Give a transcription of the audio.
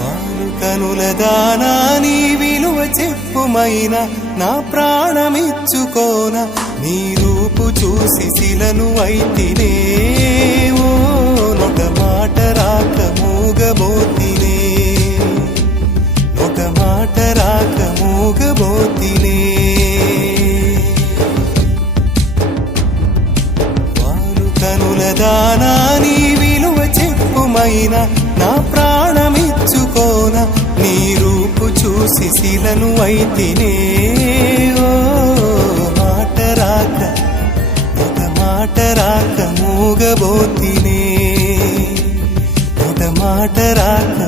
వారు కనుల దానా నీ విలువ చెప్పుమైనా నా ప్రాణమిచ్చుకోన నీ రూపు చూసి శిలను అయితినే ఓ నొట మాట రాక మూగబోతినే నొట మాట రాక మూగబోతినే వారు కనుల దానా నీ విలువ చెప్పుమైనా నా ప్రాణమిచ్చుకోన నీ రూపు చూసి శిలను అయితినే ఓ మాట రాక ఒక మాట రాక మూగబోతినే ఒక మాట రాక